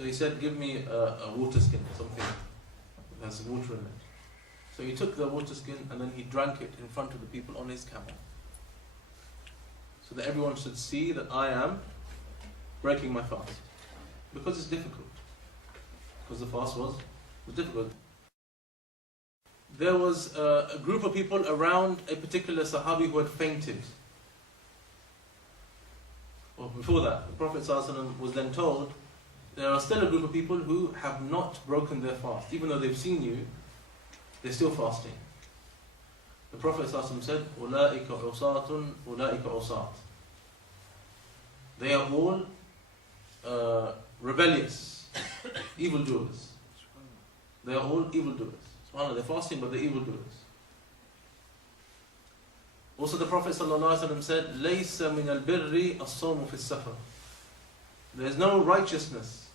So he said, give me a water skin, something that has water in it. So he took the water skin and then he drank it in front of the people on his camel. So that everyone should see that I am breaking my fast. Because it's difficult. Because the fast was difficult. There was a group of people around a particular Sahabi who had fainted. Well, before that, the Prophet ﷺ was then told, there are still a group of people who have not broken their fast. Even though they've seen you, they're still fasting. The Prophet ﷺ said, أُولَٰئِكَ عُصَاةٌ أُولَٰئِكَ عُصَاةٌ. They are all rebellious, evildoers. They are all evildoers. SubhanAllah, they're fasting, but they're evildoers. Also the Prophet ﷺ said, لَيْسَ مِنَ الْبِرِّ الصَّوْمُ فِي السَّفَرِ. There is no righteousness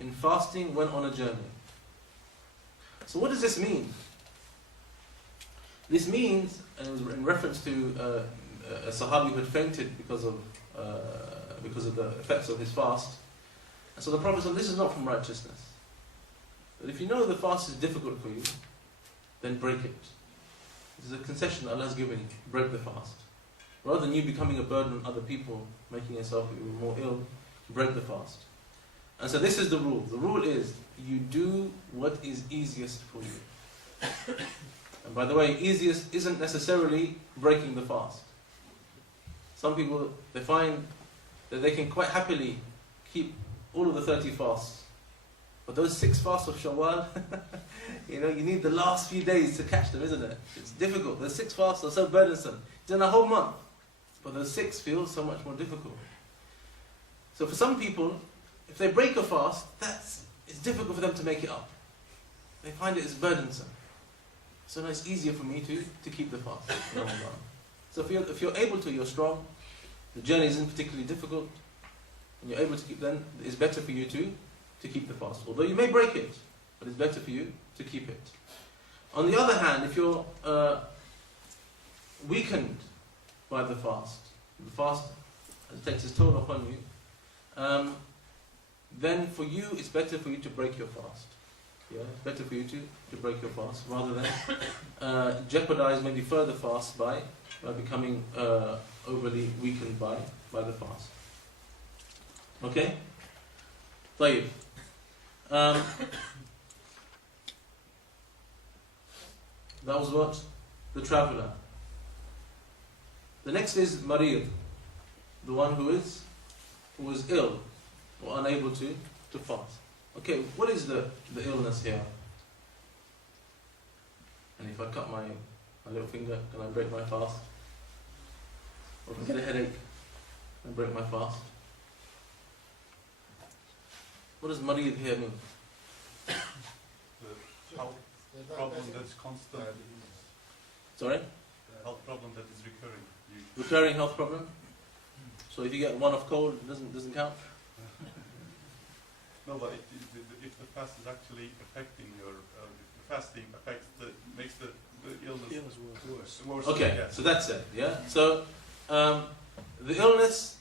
in fasting when on a journey. So what does this mean? This means, and it was in reference to a Sahabi who had fainted because of the effects of his fast. And so the Prophet said, this is not from righteousness. But if you know the fast is difficult for you, then break it. This is a concession Allah has given you. Break the fast. Rather than you becoming a burden on other people, making yourself more ill, break the fast. And so this is the rule. The rule is, you do what is easiest for you. And by the way, easiest isn't necessarily breaking the fast. Some people, they find that they can quite happily keep all of the 30 fasts. But those 6 fasts of Shawwal, you need the last few days to catch them, isn't it? It's difficult. Those 6 fasts are so burdensome. It's in a whole month. But those 6 feel so much more difficult. So for some people, if they break a fast, it's difficult for them to make it up. They find it is burdensome. So now it's easier for me to keep the fast. So if you're able to, you're strong, the journey isn't particularly difficult, and you're able to keep, then it's better for you to keep the fast. Although you may break it, but it's better for you to keep it. On the other hand, if you're weakened by the fast takes its toll upon you, then for you, it's better for you to break your fast. Yeah, it's better for you to break your fast rather than jeopardize maybe further fast by becoming overly weakened by the fast. Okay? طيب. That was what? The traveller. The next is marid, the one who is ill or unable to fast. Okay, what is the illness here? And if I cut my little finger, can I break my fast? Or if I get a headache, can I break my fast? What does marid here mean? The health problem that's constant. Sorry? The health problem that is recurring. Recurring health problem? So if you get one off cold, it doesn't count? No, but if the fast is actually affecting your, the fasting makes the illness worse. Okay, yeah. So that's it, yeah? So, the illness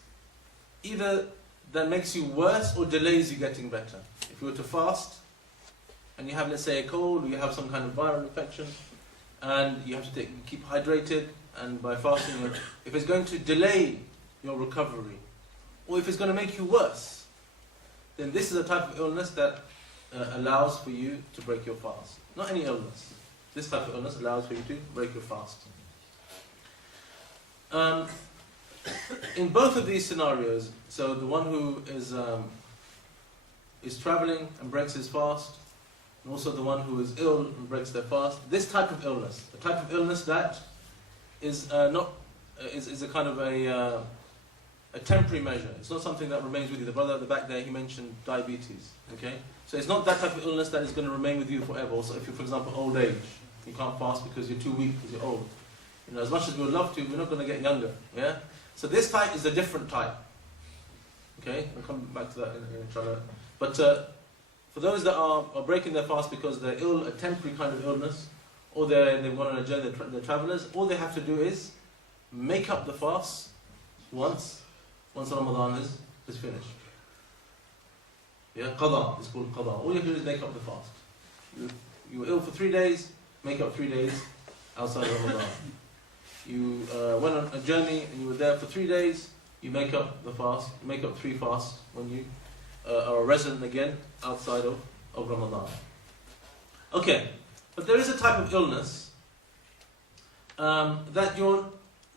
either that makes you worse or delays you getting better. If you were to fast, and you have, let's say, a cold, or you have some kind of viral infection, and you have to keep hydrated, and by fasting, if it's going to delay your recovery, or if it's going to make you worse, then this is a type of illness that allows for you to break your fast. Not any illness. This type of illness allows for you to break your fast. In both of these scenarios, so the one who is traveling and breaks his fast, and also the one who is ill and breaks their fast, this type of illness, a type of illness that is is a kind of a temporary measure. It's not something that remains with you. The brother at the back there, he mentioned diabetes. Okay, so it's not that type of illness that is going to remain with you forever. Also, if you're, for example, old age, you can't fast because you're too weak because you're old. As much as we would love to, we're not going to get younger. Yeah. So this type is a different type. Okay, I'll come back to that inshallah. But for those that are breaking their fast because they're ill, a temporary kind of illness, or they've gone on a journey, they're travelers, all they have to do is make up the fast once Ramadan is finished. Yeah, qada, it's called qada. All you have to do is make up the fast. You were ill for 3 days, make up 3 days outside of Ramadan. You went on a journey and you were there for 3 days, you make up the fast, you make up 3 fasts when you are a resident again outside of Ramadan. Okay, but there is a type of illness that you're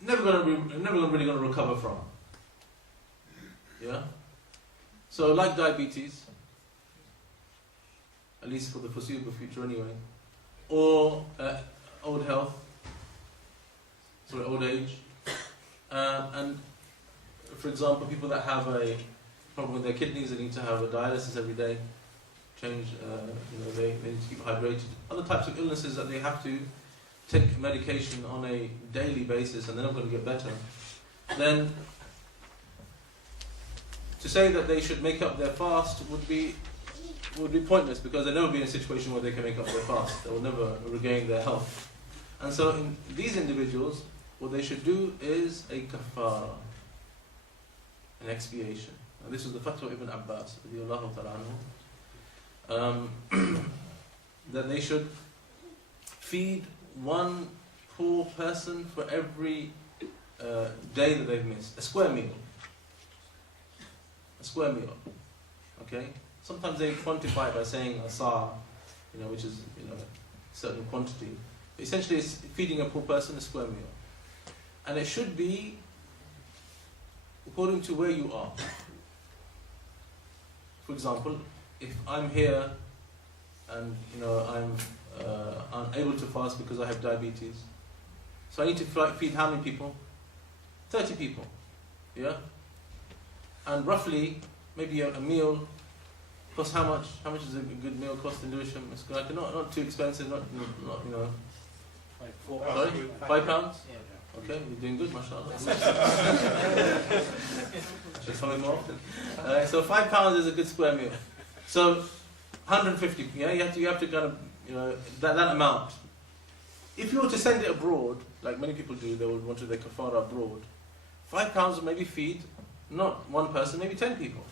never really going to recover from. Yeah? So like diabetes, at least for the foreseeable future anyway, or old age, and for example, people that have a problem with their kidneys, they need to have a dialysis every day, they need to keep hydrated. Other types of illnesses that they have to take medication on a daily basis and they're not going to get better, then to say that they should make up their fast would be pointless, because they'll never be in a situation where they can make up their fast. They will never regain their health. And so in these individuals, what they should do is a kafara, an expiation. And this was the fatwa of Ibn Abbas, that they should feed one poor person for every day that they've missed. A square meal. Okay? Sometimes they quantify it by saying a sa', which is a certain quantity. But essentially, it's feeding a poor person a square meal. And it should be according to where you are. For example, if I'm here and I'm unable to fast because I have diabetes, so I need to feed how many people? 30 people. Yeah? And roughly, maybe a meal costs how much? How much does a good meal cost in Lewisham? It's not too expensive, not Like £4. Sorry? £5? Yeah. Okay, you're doing good, mashallah. Should tell me more often. So £5 is a good square meal. So 150. Yeah, you have to kind of that amount. If you were to send it abroad, like many people do, they would want to do their kafara abroad. £5 will maybe feed not one person, maybe 10 people.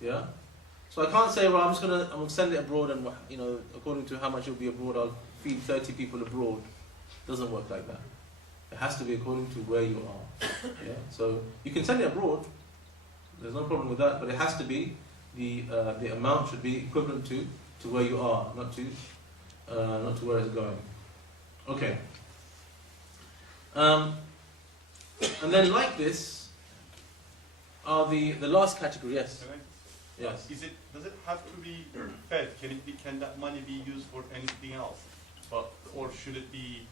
Yeah. So I can't say, well, I'm going to send it abroad, and according to how much it will be abroad, I'll feed 30 people abroad. It doesn't work like that. It has to be according to where you are. Yeah. So you can send it abroad. There's no problem with that, but it has to be the amount should be equivalent to where you are, not to where it's going. Okay. And then like this are the last category. Yes. Yes. Does it have to be fed? Can that money be used for anything else? Or should it be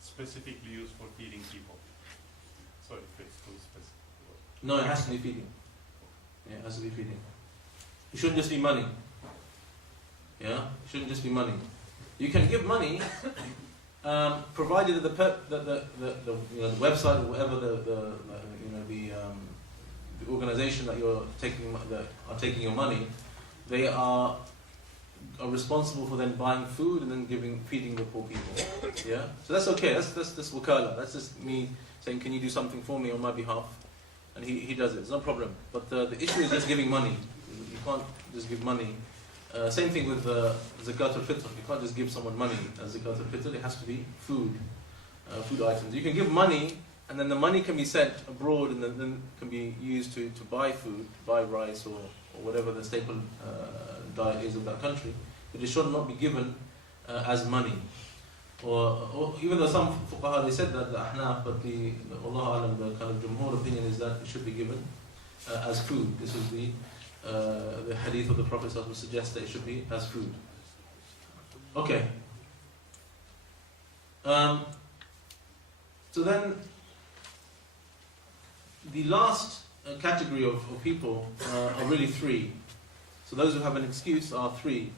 specifically used for feeding people? Sorry, if it's too specific. No, it has to be feeding. Yeah, it has to be feeding. It shouldn't just be money. Yeah, it shouldn't just be money. You can give money, provided that the website or whatever the organisation that are taking your money, they are responsible for then buying food and then feeding the poor people. Yeah, so that's okay. That's wakala. That's just me saying, can you do something for me on my behalf? And he does it. It's no problem. But the issue is just giving money. You can't just give money. Same thing with zakat al-fitr. You can't just give someone money as zakat al-fitr. It has to be food items. You can give money, and then the money can be sent abroad, and then can be used to buy food, buy rice or whatever the staple diet is of that country. But it should not be given as money. Or even though some fuqaha, they said that, the ahnaf, but Allah alam, the kind of jumhur opinion is that it should be given as food. This is the hadith of the Prophet suggests that it should be as food. Okay. So then, the last category of people are really 3. So those who have an excuse are 3.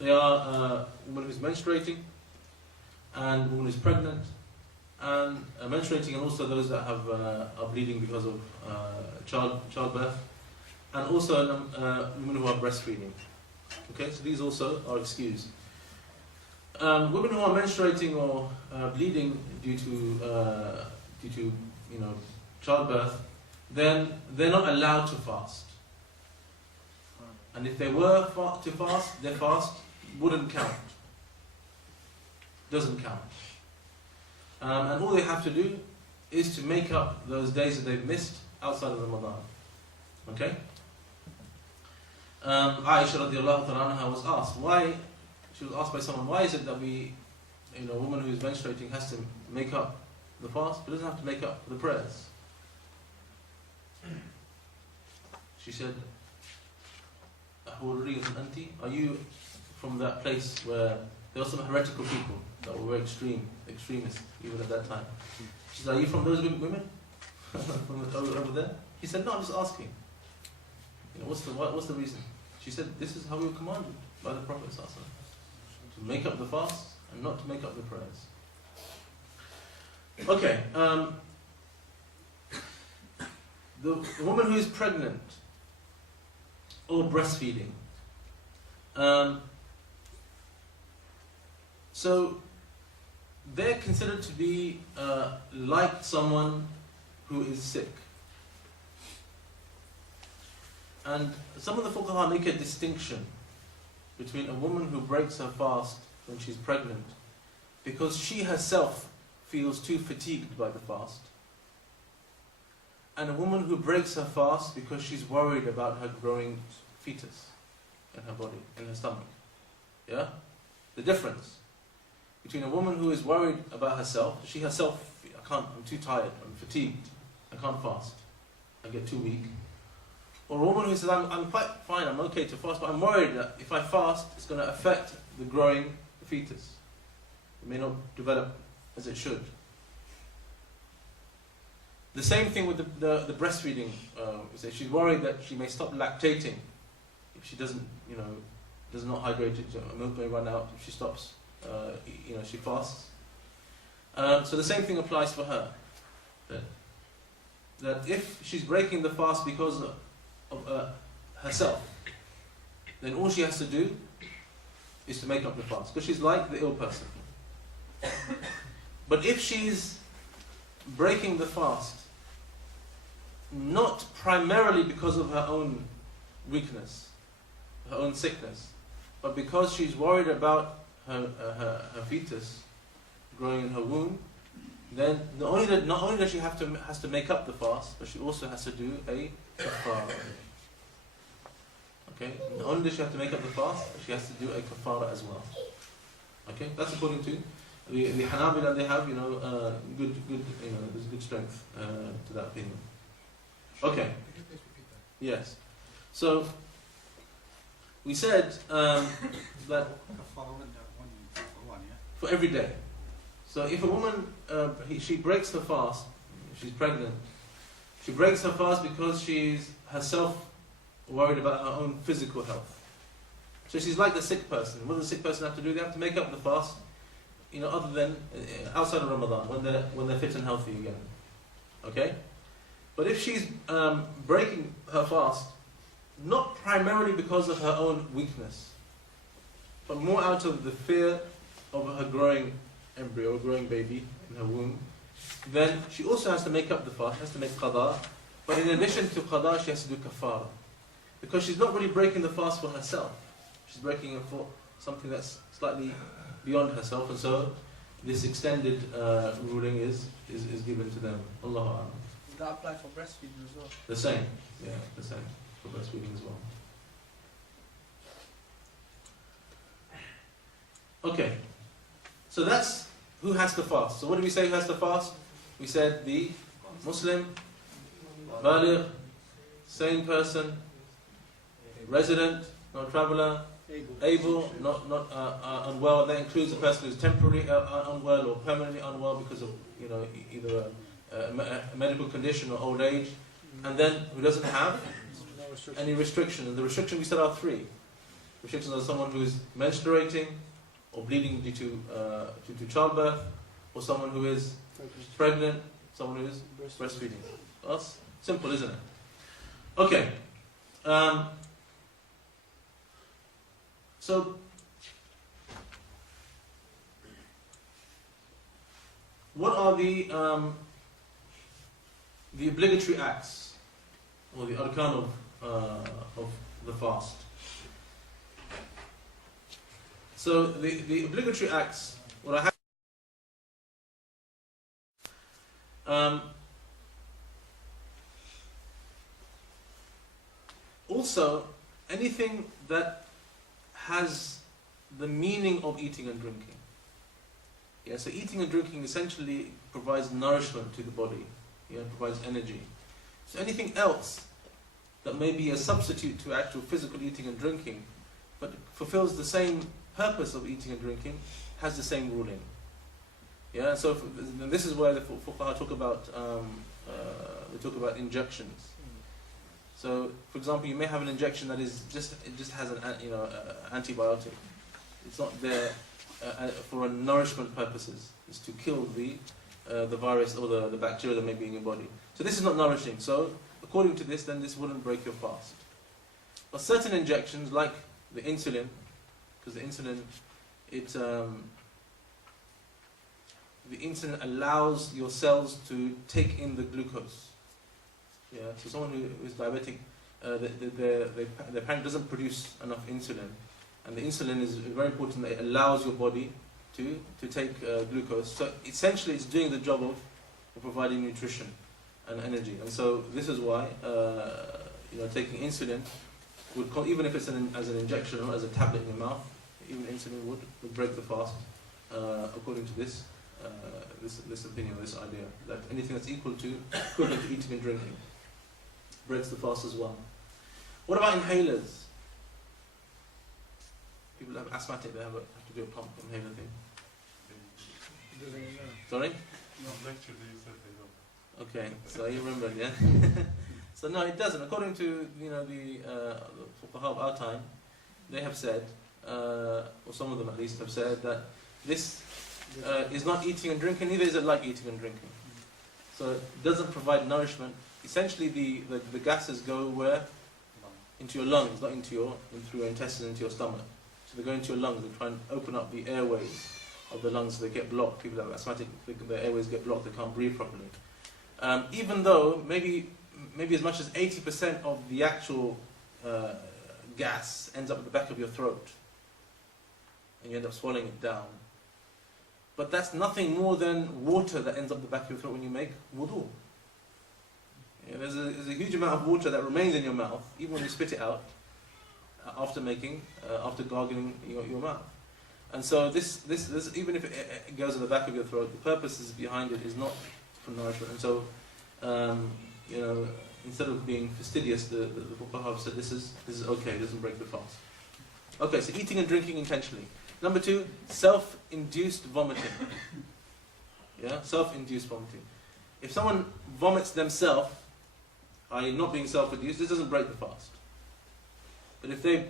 They are a woman who's menstruating, and a woman who's pregnant, and menstruating, and also those that have are bleeding because of childbirth, and also women who are breastfeeding. Okay, so these also are excused. Women who are menstruating or bleeding due to childbirth, then they're not allowed to fast. And if they were to fast, their fast wouldn't count. Doesn't count. And all they have to do is to make up those days that they've missed outside of Ramadan. Okay? Aisha radiallahu ta'ala anha was asked, why, she was asked by someone, why is it that a woman who is menstruating has to make up the fast, but doesn't have to make up the prayers? She said, are you from that place where there were some heretical people that were very extremists, even at that time? She said, are you from those women? From over there? He said, no, I'm just asking. What's the reason? She said, this is how we were commanded by the Prophet ﷺ, to make up the fast and not to make up the prayers. Okay, the woman who is pregnant or breastfeeding. So they're considered to be like someone who is sick. And some of the fuqaha make a distinction between a woman who breaks her fast when she's pregnant because she herself feels too fatigued by the fast, and a woman who breaks her fast because she's worried about her growing fetus in her body, in her stomach. Yeah? The difference between a woman who is worried about herself, she herself, I'm too tired, I'm fatigued, I can't fast, I get too weak. Or a woman who says, I'm quite fine, I'm okay to fast, but I'm worried that if I fast, it's going to affect the growing fetus. It may not develop as it should. The same thing with the breastfeeding. She's worried that she may stop lactating if she does not hydrate, milk may run out if she stops, she fasts. So the same thing applies for her. That if she's breaking the fast because of herself, then all she has to do is to make up the fast, because she's like the ill person. But if she's breaking the fast not primarily because of her own weakness, her own sickness, but because she's worried about her fetus growing in her womb, then not only does she has to make up the fast, but she also has to do a kafara. Okay? Not only does she have to make up the fast, but she has to do a kafara as well. Okay? That's according to the Hanabila. They have good there's good strength to that opinion. Okay. Yes. So we said that for every day. So if a woman she breaks her fast, if she's pregnant, she breaks her fast because she's herself worried about her own physical health. So she's like the sick person. What does the sick person have to do? They have to make up the fast, other than outside of Ramadan, when they're fit and healthy again. Okay? But if she's breaking her fast, not primarily because of her own weakness, but more out of the fear of her growing embryo, growing baby in her womb, then she also has to make up the fast, has to make qada. But in addition to qada, she has to do kafara. Because she's not really breaking the fast for herself. She's breaking it for something that's slightly beyond herself, and so this extended ruling is given to them. Allahu A'lam. Does that apply for breastfeeding as well? The same. Yeah, the same for breastfeeding as well. Okay. So that's who has to fast. So what did we say who has to fast? We said the Muslim, baligh, sane person, resident, not traveller, able, not unwell. That includes a person who's temporarily unwell or permanently unwell because of either a medical condition or old age, and then who doesn't have any restriction. And the restriction we said are three. Restrictions are someone who is menstruating or bleeding due to childbirth, or someone who is pregnant, someone who is breastfeeding. That's simple, isn't it? Okay. So, what are the obligatory acts, or the arkan of the fast. So the obligatory acts, what I have. Also, anything that has the meaning of eating and drinking. Yeah, so eating and drinking essentially provides nourishment to the body. Yeah, provides energy. So anything else that may be a substitute to actual physical eating and drinking, but fulfills the same purpose of eating and drinking, has the same ruling. Yeah, so this is where the fuqaha talk about they talk about injections. So, for example, you may have an injection that is just has an antibiotic. It's not there for nourishment purposes. It's to kill the virus or the bacteria that may be in your body. So this is not nourishing. So, according to this, then this wouldn't break your fast. But certain injections, like the insulin, because the insulin, the insulin allows your cells to take in the glucose. Yeah, so someone who is diabetic, their pancreas doesn't produce enough insulin, and the insulin is very important. That it allows your body to take glucose. So essentially, it's doing the job of providing nutrition and energy. And so this is why taking insulin would, even if it's as an injection or as a tablet in your mouth, even insulin would break the fast, according to this opinion, this idea that anything that's equivalent to eating and drinking breaks the fast as well. What about inhalers? People have asthmatic, they have to do a pump inhaler thing. Sorry? No, lecture you said they don't. Okay, so you remember, yeah? So no, it doesn't. According to the fuqaha of our time, they have said, or some of them at least have said, that this is not eating and drinking, neither is it like eating and drinking. So it doesn't provide nourishment. Essentially, the gases go where? Into your lungs, not through your intestines, into your stomach. So they go into your lungs and try and open up the airways of the lungs so they get blocked. People that are asthmatic, their airways get blocked, they can't breathe properly. Even though maybe as much as 80% of the actual gas ends up at the back of your throat, and you end up swallowing it down. But that's nothing more than water that ends up the back of your throat when you make wudu. Yeah, there's a huge amount of water that remains in your mouth, even when you spit it out, after gargling your mouth. And so this even if it goes in the back of your throat, the purpose behind it is not for nourishment. And so, instead of being fastidious, the fuqaha have said this is okay, it doesn't break the fast. Okay, so eating and drinking intentionally. Number 2, self-induced vomiting. Yeah, self-induced vomiting. If someone vomits themselves, i.e. not being self-induced, this doesn't break the fast. But if they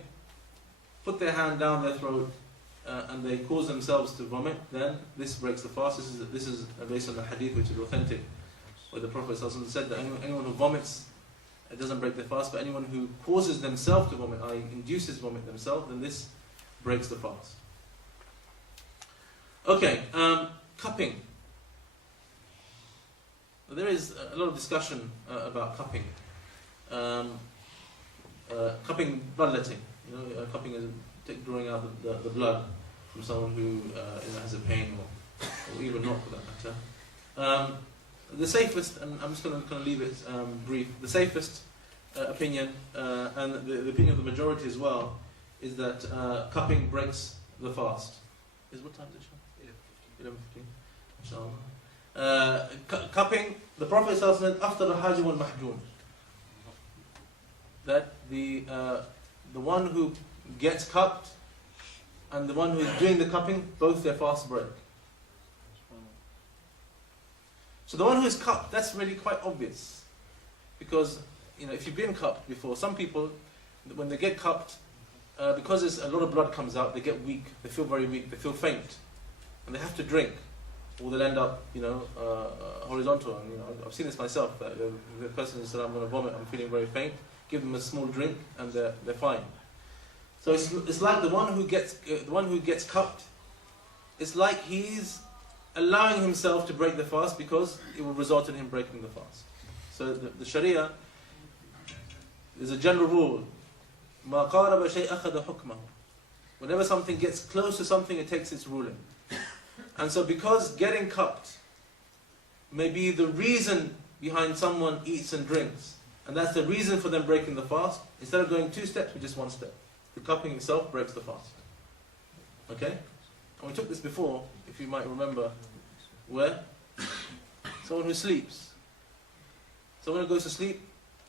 put their hand down their throat and they cause themselves to vomit, then this breaks the fast. This is based on the hadith which is authentic, where the Prophet ﷺ said that anyone who vomits, it doesn't break the fast, but anyone who causes themselves to vomit, i.e. induces vomit themselves, then this breaks the fast. Okay, cupping. There is a lot of discussion about cupping. Cupping, bloodletting. Cupping is drawing out the blood from someone who has a pain or even not for that matter. The safest, and I'm just going to leave it brief, the safest opinion, and the opinion of the majority as well, is that cupping breaks the fast. What time is it? 11:15. Cupping, the Prophet said, after the hajj wal mahjum, that the one who gets cupped and the one who is doing the cupping, both their fasts break. So the one who is cupped, that's really quite obvious, because if you've been cupped before, some people, when they get cupped, because there's a lot of blood comes out, they get weak, they feel very weak, they feel faint, and they have to drink, or they'll end up, horizontal. And I've seen this myself. The person who said, "I'm going to vomit, I'm feeling very faint," give them a small drink, and they're fine. So it's like the one who gets cupped. It's like he's allowing himself to break the fast because it will result in him breaking the fast. So the Sharia, there's a general rule مَا قَارَبَ شَيْءٍ أَخَذَ حُكْمَهُ. Whenever something gets close to something, it takes its ruling. And so because getting cupped may be the reason behind someone eats and drinks, and that's the reason for them breaking the fast, instead of going 2 steps, we just 1 step. The cupping itself breaks the fast. Okay? And we took this before, if you might remember. Where? Someone who sleeps. Someone who goes to sleep,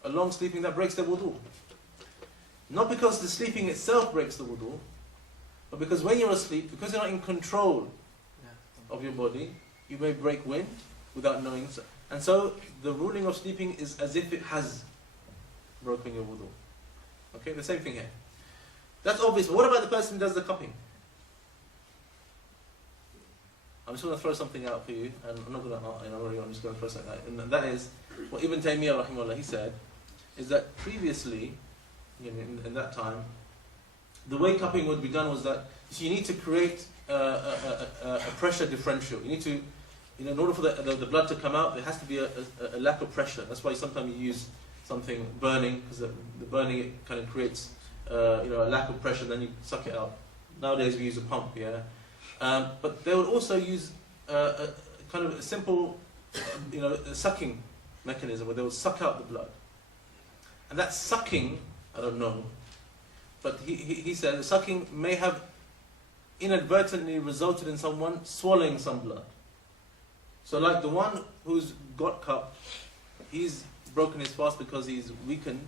a long sleeping, that breaks their wudu. Not because the sleeping itself breaks the wudu, but because when you're asleep, because you're not in control of your body, you may break wind without knowing. And so the ruling of sleeping is as if it has broken your wudu. Okay, the same thing here. That's obvious, but what about the person who does the cupping? I'm just going to throw something out for you, and I'm not going to, I'm just going to throw something out. And that is, what Ibn Taymiyyah, rahimahullah, he said, is that previously, in that time, the way cupping would be done was that you need to create a pressure differential. You need to, in order for the blood to come out, there has to be a lack of pressure. That's why sometimes you use something burning, because the burning it kind of creates a lack of pressure, then you suck it out. Nowadays we use a pump, yeah. But they would also use a kind of a simple, a sucking mechanism where they would suck out the blood. And that sucking, I don't know, but he said the sucking may have inadvertently resulted in someone swallowing some blood. So like the one who's got cupped, he's broken his fast because he's weakened,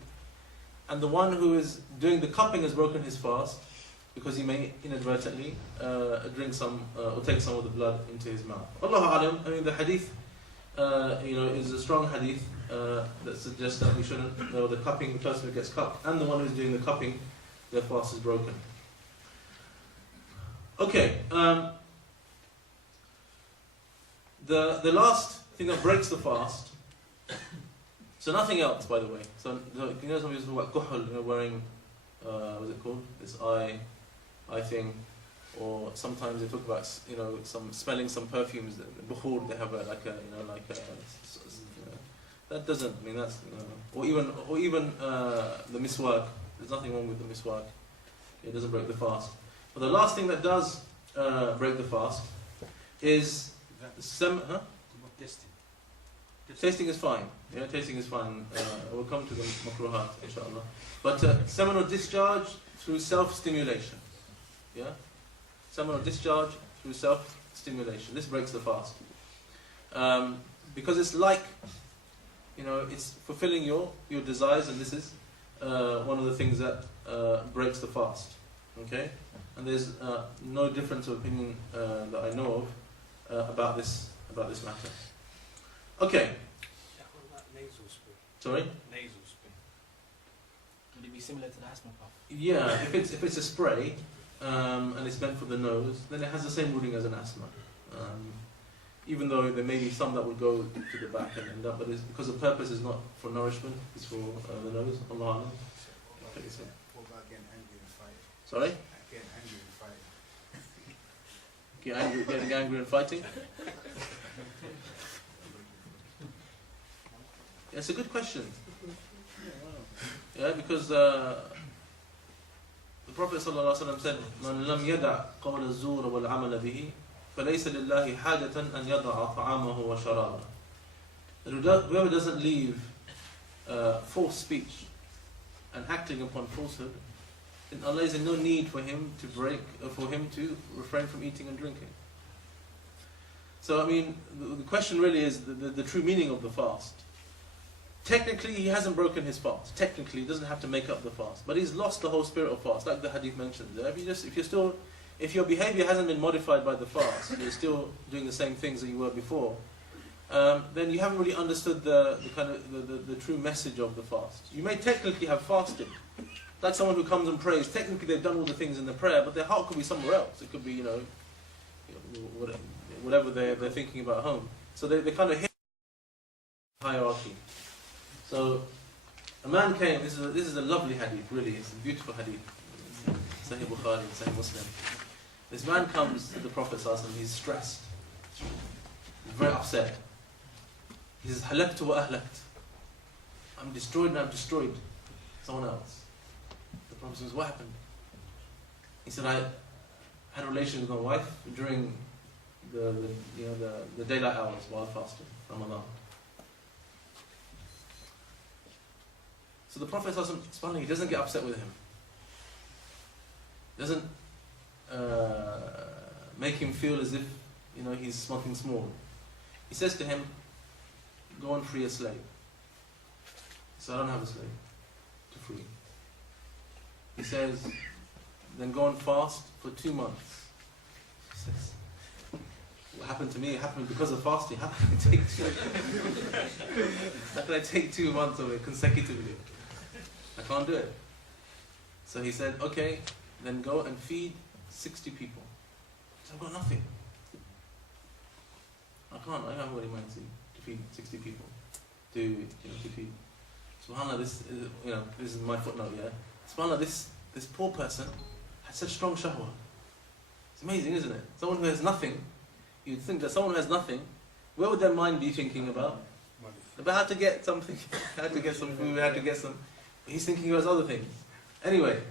and the one who is doing the cupping has broken his fast because he may inadvertently drink some or take some of the blood into his mouth. Allahu alam. I mean, the hadith, is a strong hadith that suggests that we shouldn't. The cupping, the person who gets cupped, and the one who's doing the cupping, their fast is broken. Okay. The last thing that breaks the fast. So nothing else, by the way. So some people talk about kuhl, wearing what's it called? This eye thing, or sometimes they talk about some smelling some perfumes. Bukhur, they have that doesn't. I mean that's or even the miswak. There's nothing wrong with the miswak. It doesn't break the fast. But the last thing that does break the fast is tasting is fine. Yeah, tasting is fine. We'll come to the makruhat, inshallah. But seminal discharge through self-stimulation. Yeah? Seminal discharge through self-stimulation. This breaks the fast. Because it's like, it's fulfilling your desires, and this is one of the things that breaks the fast. Okay? And there's no difference of opinion that I know of about this matter. Okay. Nasal spray. Sorry? Nasal spray. Would it be similar to the asthma puff? Yeah, if it's a spray and it's meant for the nose, then it has the same ruling as an asthma. Even though there may be some that would go to the back and end up, but it's because the purpose is not for nourishment, it's for the nose. Allah. What about getting angry and fight? Sorry? Getting angry and fight. Getting angry and fighting? Yeah, it's a good question. Yeah, because the Prophet ﷺ said, "Man lam yada' qawl az-zur wal 'amal bihi, falaysa lillahi hajatan an yada'a ta'amahu wa sharabahu." Whoever doesn't leave false speech and acting upon falsehood, then Allah is in no need for him to refrain from eating and drinking. So I mean, the question really is the true meaning of the fast. Technically, he hasn't broken his fast. Technically, he doesn't have to make up the fast, but he's lost the whole spirit of fast, like the hadith mentions. If your behavior hasn't been modified by the fast, you're still doing the same things that you were before, then you haven't really understood the true message of the fast. You may technically have fasted, like someone who comes and prays. Technically, they've done all the things in the prayer, but their heart could be somewhere else. It could be, whatever they're thinking about home. So they kind of hit hierarchy. So a man came. This is a lovely hadith. Really, it's a beautiful hadith. Sahih Bukhari, Sahih Muslim. This man comes to the Prophet ﷺ. He's stressed. He's very upset. He says, "Halaktu wa ahlakt." I'm destroyed and I've destroyed someone else. The Prophet says, what happened? He said, I had relations with my wife during the daylight hours while fasting, Ramadan. So the Prophet ﷺ, he doesn't get upset with him. Doesn't make him feel as if he's something small. He says to him, go and free a slave. So I don't have a slave to free. He says, then go and fast for 2 months. He says, what happened to me happened because of fasting. How can I take 2 months of it consecutively? I can't do it. So he said, okay, then go and feed 60 people. So I've got nothing. I haven't got any money to feed 60 people. To feed. SubhanAllah, this is my footnote, yeah. SubhanAllah, this poor person had such strong shahwah. It's amazing, isn't it? Someone who has nothing, you'd think that someone who has nothing, where would their mind be thinking about? About how to get something, how to get some food, how to get some. He's thinking about other things. Anyway,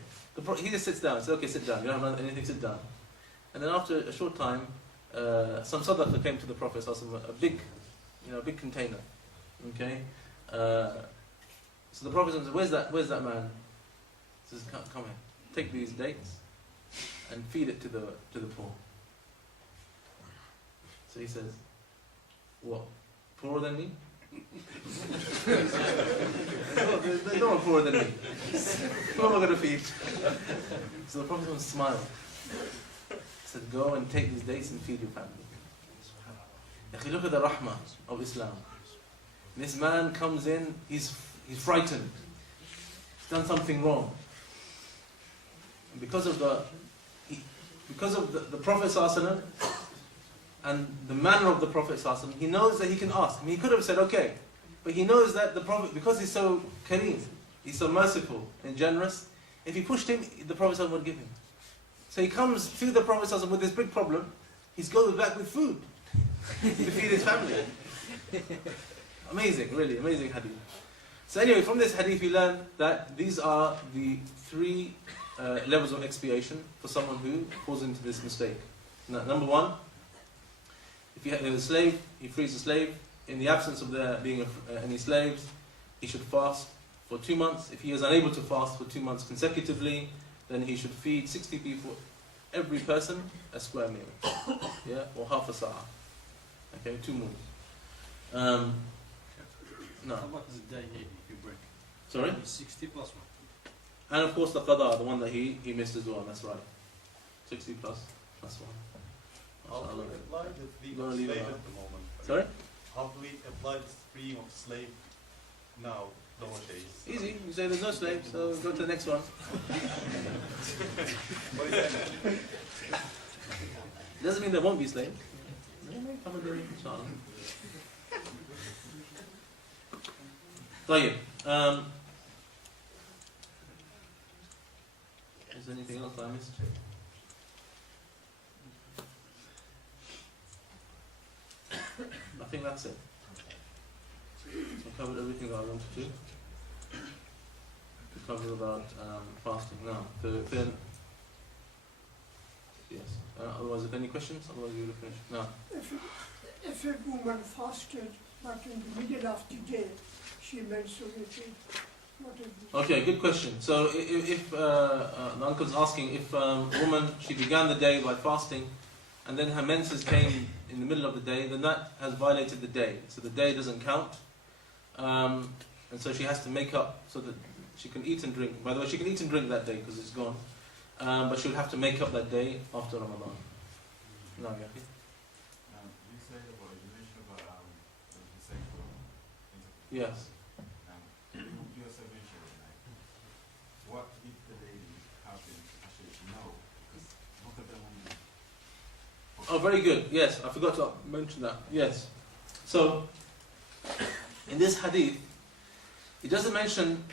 he just sits down. Says, okay, sit down. You don't have anything, sit down. And then after a short time, some sadaqah came to the Prophet, a big container. Okay. So the Prophet says, "Where's that man?" He says, "Come here. Take these dates and feed it to the poor." So he says, "What? Poorer than me?" There's no one poorer than me. Who am I going to feed? So the Prophet smiled. He said, go and take these dates and feed your family. Look at the rahmah of Islam. This man comes in, he's frightened. He's done something wrong. And because of the Prophet ﷺ and the manner of the Prophet ﷺ, he knows that he can ask. I mean, he could have said, okay. But he knows that the Prophet, because he's so kareem, he's so merciful and generous, if he pushed him, the Prophet ﷺ would give him. So he comes to the Prophet ﷺ with this big problem. He's goes back with food to feed his family. Amazing, really, amazing hadith. So anyway, from this hadith we learn that these are the 3 levels of expiation for someone who falls into this mistake. Now, number 1, if he has a slave, he frees a slave. In the absence of there being any slaves, he should fast for 2 months. If he is unable to fast for 2 months consecutively, then he should feed 60 people, every person, a square meal. Yeah, or half a sa'a. Okay, 2 meals. No. How much is a day if you break? Sorry? 60 plus 1. And of course the qada, the one that he missed as well, that's right. 60 plus 1. How do we apply the freedom Gonna of leave it slave out. at the moment? Sorry? How do we apply the freedom of slave now, nowadays? Easy, you say there's no slaves, so go to the next one. What is that? Doesn't mean there won't be slaves. They may come and do it, inshallah. طيب. Is there anything else I missed? I think that's it. I covered everything that I wanted to. We covered about fasting now. Then, yes. Otherwise, if any questions, otherwise we will finish. No. If a woman fasted, but in the middle of the day, she menstruated, what is this? Okay, good question. So if the uncle's asking if a woman, she began the day by fasting and then her menses came in the middle of the day, then that has violated the day. So the day doesn't count. And so she has to make up so that she can eat and drink. By the way, she can eat and drink that day because it's gone. But she'll have to make up that day after Ramadan. No, yeah. You said about, you mentioned about the sexual intercourse. Yes. You also mentioned like, what if the lady hasn't actually know? Because most of them won't be. Oh, very good. Yes, I forgot to mention that. Yes. So, in this hadith, it doesn't mention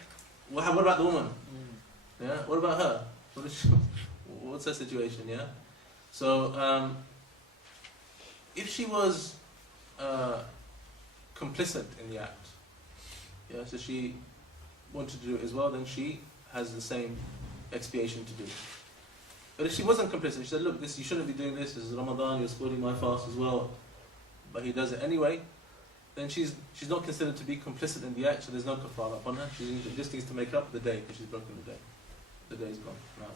what about the woman. Yeah. What about her? What's her situation? Yeah. So, if she was complicit in the act, yeah, so she wanted to do it as well, then she has the same expiation to do. But if she wasn't complicit, she said, look, you shouldn't be doing this is Ramadan, you're spoiling my fast as well, but he does it anyway, then she's not considered to be complicit in the act, so there's no kafara upon her. She just needs to make up the day because she's broken the day. The day's gone. Now,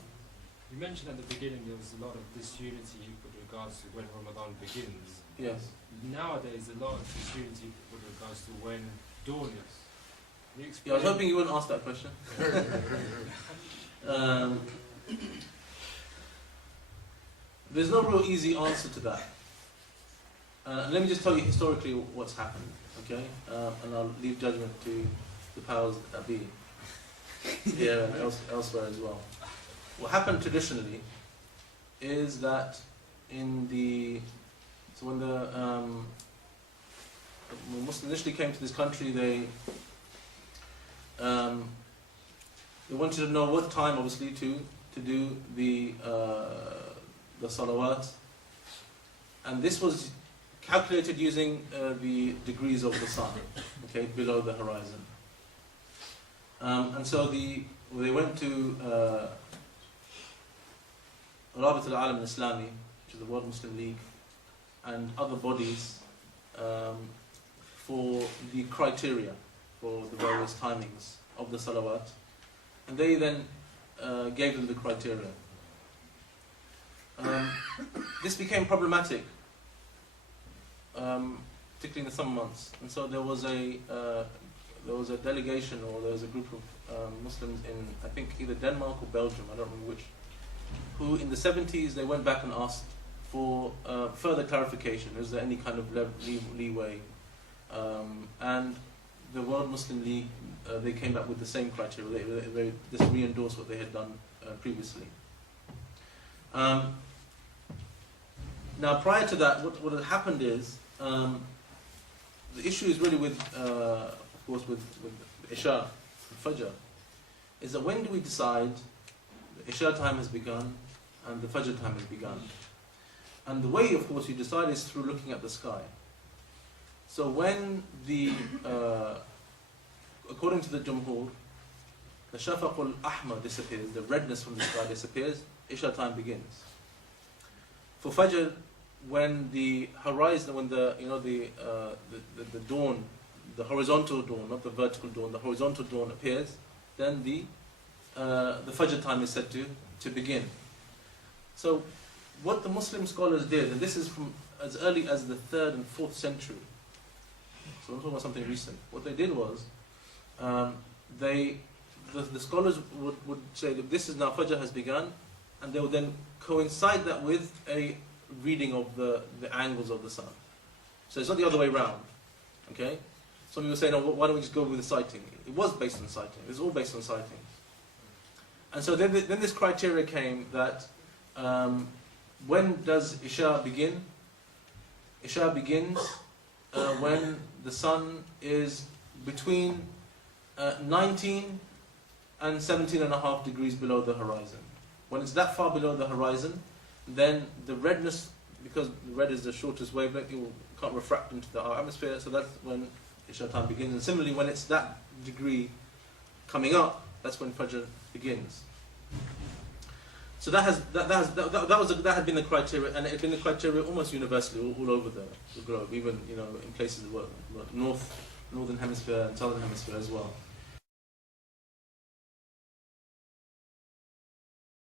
You mentioned at the beginning there was a lot of disunity with regards to when Ramadan begins. yes. Nowadays, a lot of disunity with regards to when dawn is. Can you Yeah, I explain? was hoping you wouldn't ask that question. There's no real easy answer to that. Let me just tell you historically what's happened, okay? And I'll leave judgment to the powers that be here and elsewhere as well. What happened traditionally is that when Muslims initially came to this country, they wanted to know what time, obviously, to do the salawat, and this was calculated using the degrees of the sun, okay, below the horizon. And so they went to Rabat al-Alam Islamic, which is the World Muslim League, and other bodies for the criteria for the various timings of the salawat, and they then gave them the criteria. This became problematic, particularly in the summer months, and so there was a delegation, or there was a group of Muslims in, I think, either Denmark or Belgium, I don't remember which, who in the 70s they went back and asked for further clarification. Is there any kind of leeway? And the World Muslim League, they came back with the same criteria. They just re-endorsed what they had done previously. Now, prior to that, what had happened is, the issue is really with, of course, with Isha, Fajr, is that when do we decide the Isha time has begun and the Fajr time has begun? And the way, of course, you decide is through looking at the sky. So when according to the Jumhur, the Shafaq al-Ahmar disappears, the redness from the sky disappears, Isha time begins. For Fajr, when the horizon, when the dawn, the horizontal dawn, not the vertical dawn, the horizontal dawn appears, then the Fajr time is said to begin. So what the Muslim scholars did, and this is from as early as the 3rd and 4th century, so I'm talking about something recent, what they did was, the scholars would say that this is now Fajr has begun, and they would then coincide that with a reading of the angles of the sun. So it's not the other way round. Okay? Some people say, no, why don't we just go with the sighting? It was based on sighting. It's all based on sighting. And so then this criteria came that when does Isha begin? Isha begins when the sun is between 19 and 17.5 degrees below the horizon. When it's that far below the horizon, then the redness, because red is the shortest wavelength, it can't refract into our atmosphere, so that's when Isha time begins. And similarly, when it's that degree coming up, that's when Fajr begins. So that had been the criteria, and it had been the criteria almost universally all over the globe, even in places that were northern hemisphere and southern hemisphere as well.